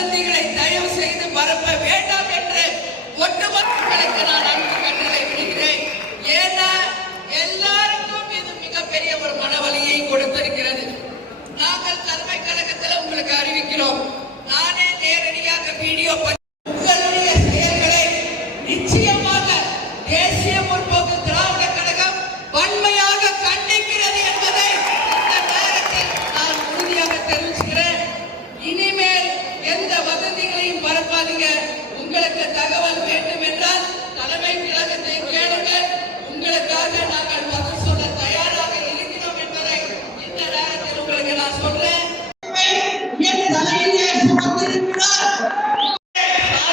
வதந்திகளை தயவு செய்து பரப்ப வேண்டாம் என்று ஒட்டுமொத்தங்களுக்கு நான் அன்பு கட்டளை விடுகிறேன். ஏன்னா எல்லாருக்கும் இது மிகப்பெரிய ஒரு மனவலியை கொடுத்திருக்கிறது. நாங்கள் தலைமை கழகத்தில் உங்களுக்கு அறிவிக்கிறோம். நானே நேரடியாக வீடியோ உங்களுடைய செயல்களை நிச்சயமாக தேசிய முற்போக்கு திராவிட கழகம் வன்மையாக கண்டிக்கிறது என்பதை இந்த நேரத்தில் நான் உறுதியாக தெரிவிச்சுக்கிறேன். இனிமேல் எந்த வதந்திகளையும் பரப்பாதீங்க. உங்களுக்கு தகவல் வேண்டும் என்றால் தலைமை கழகத்தை கேளுங்கள். உங்களுக்காக நாங்கள் பதில் சொல்ல தயாராக இருக்கிறோம் என்பதை இந்த நேரத்தில் உங்களுக்கு நான் சொல்றேன். என் தலையிலே சுமந்திருக்கிறார்